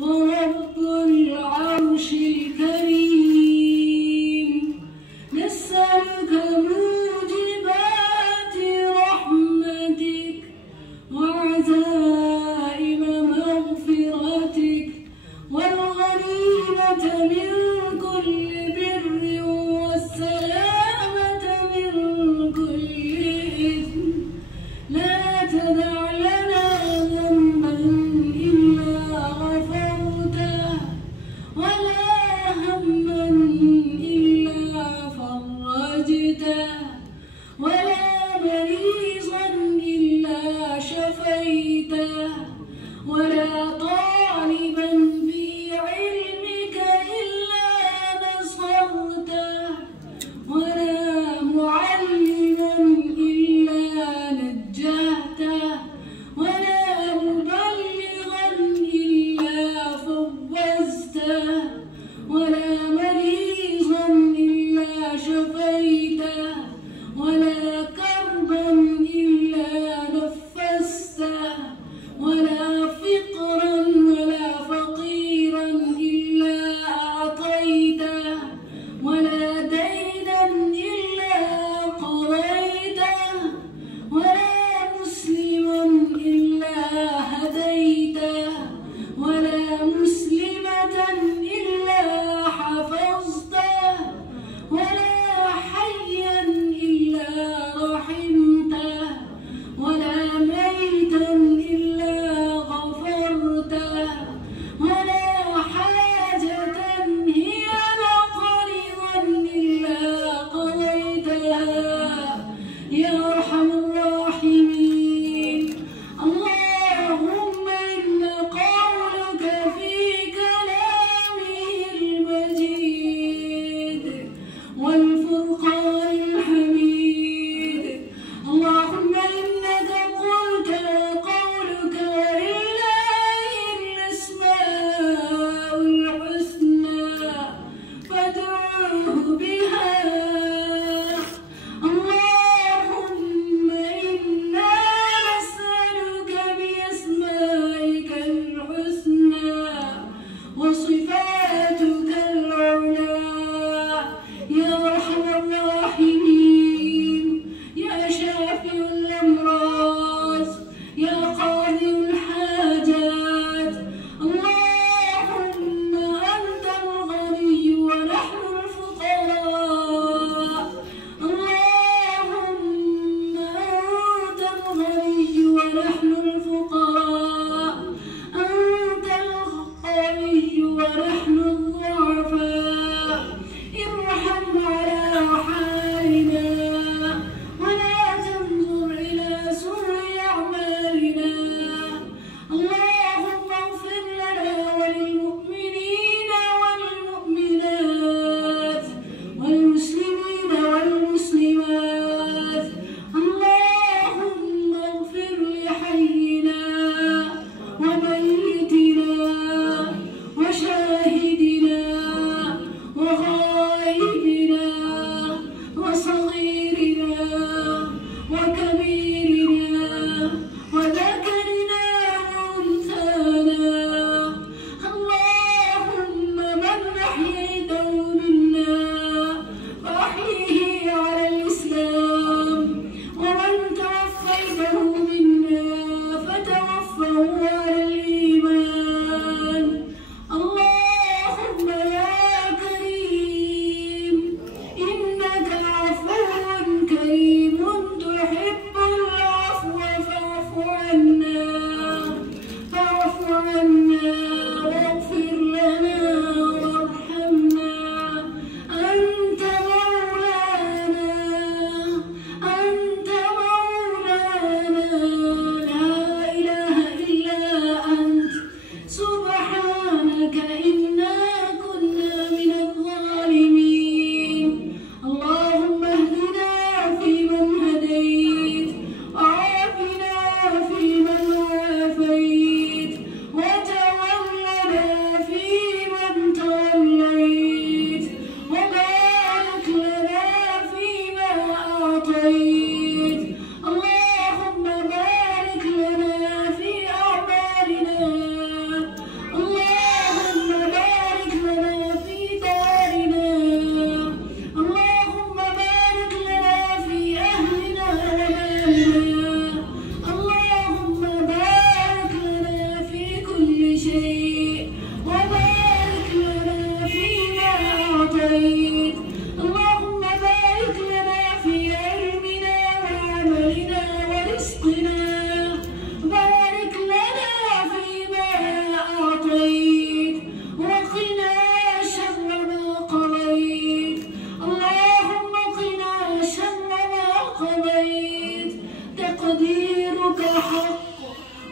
ورب العرش الكريم. نسألك موجبات رحمتك وعزائم مغفرتك والغنيمة من كل بر والسلامة من كل إثم. لا تدع لنا ذنبا إلا غفرته ولا هما إلا فرجته ولا مريضا إلا شفيته ولا طالبا في علمك إلا نصرته ولا معلما إلا نجهته ولا مبلغا إلا فوزته ولا مريضا إلا شفيته ولا كربا إلا نفسته ولا فقرا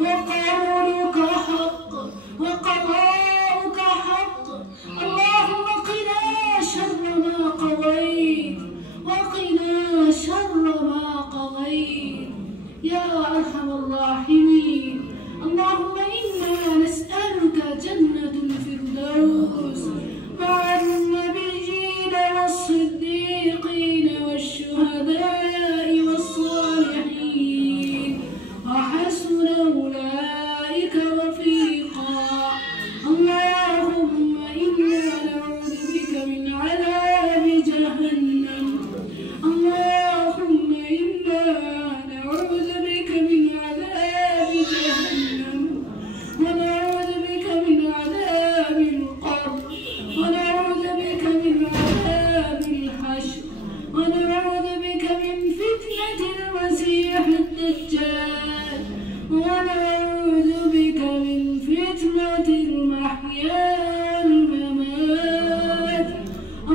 وقولك حق وقضاؤك حق. اللهم قنا شر ما قضيت وقنا شر ما قضيت يا أرحم الراحمين. اللهم إنا نسألك جنة الفردوس مع النبيين والصديقين والشهداء والصالحين وحسن أولئك رفيقا. اللهم إنا نعوذ بك من عذاب جهنم. اللهم إنا نعوذ بك من عذاب جهنم ونعوذ بك من عذاب القبر ونعوذ بك من عذاب الحشر ونعوذ بك من فتنة المسيح الدجال ونعوذ بك من فتنة المحيا والممات.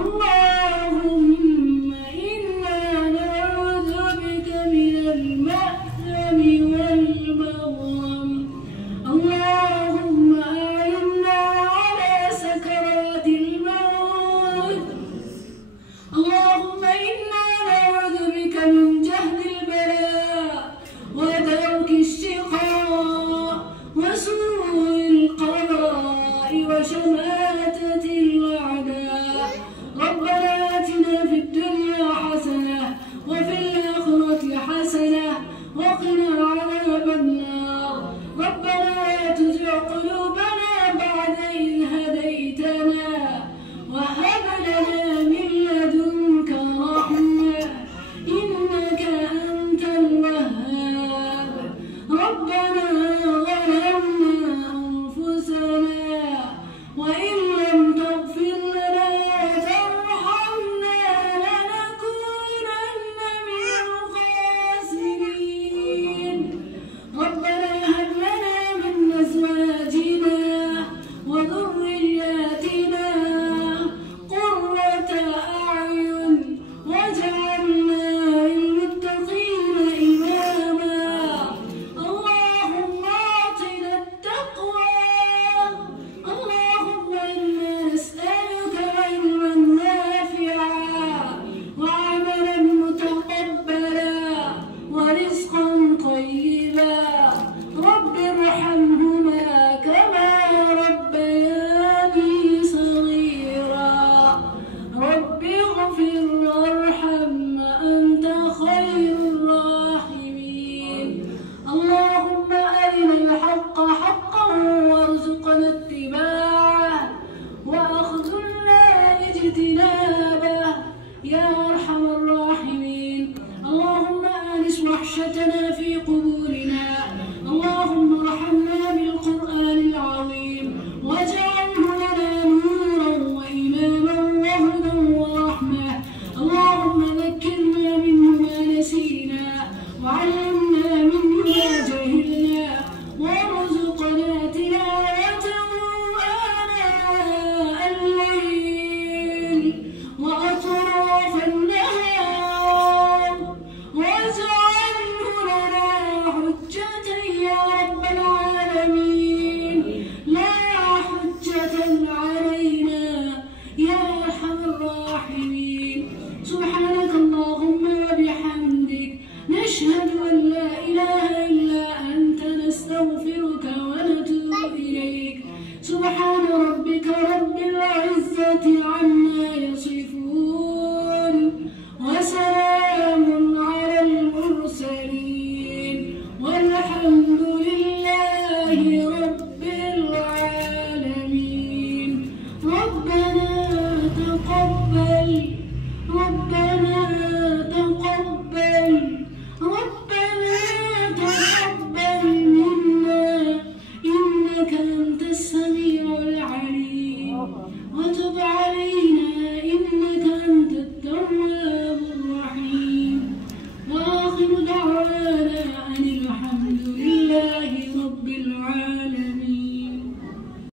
اللهم إنا نعوذ بك من المأثم والمغرم. اللهم أعنا على سكرات الموت. اللهم إنا نعوذ بك من جهد البلاء ودرك الشقاء وسوء القضاء وشماتة الأعداء. ربنا آتنا في الدنيا حسنة وفي الآخرة حسنة وقنا عذاب النار. ربنا لا تزغ قلوبنا بعد إذ هديتنا وهب لنا من لدنك رحمة إنك أنت الوهاب. ربنا ظلمنا أنفسنا وإن لم تغفر لنا وترحمنا لنكونن من الخاسرين. ربنا هب لنا من أزواجنا وذرياتنا قرة أعين واجعلنا للمتقين إماما. اللهم أعطنا التقوى. اللهم إنا نسألك علما نافعا وعملا متقبلا ورزقا طيبا. رب ارحمهما كما ربياني صغيرا. رب اغفر وارحم أنت خير الراحمين. اللهم أرنا الحق حقا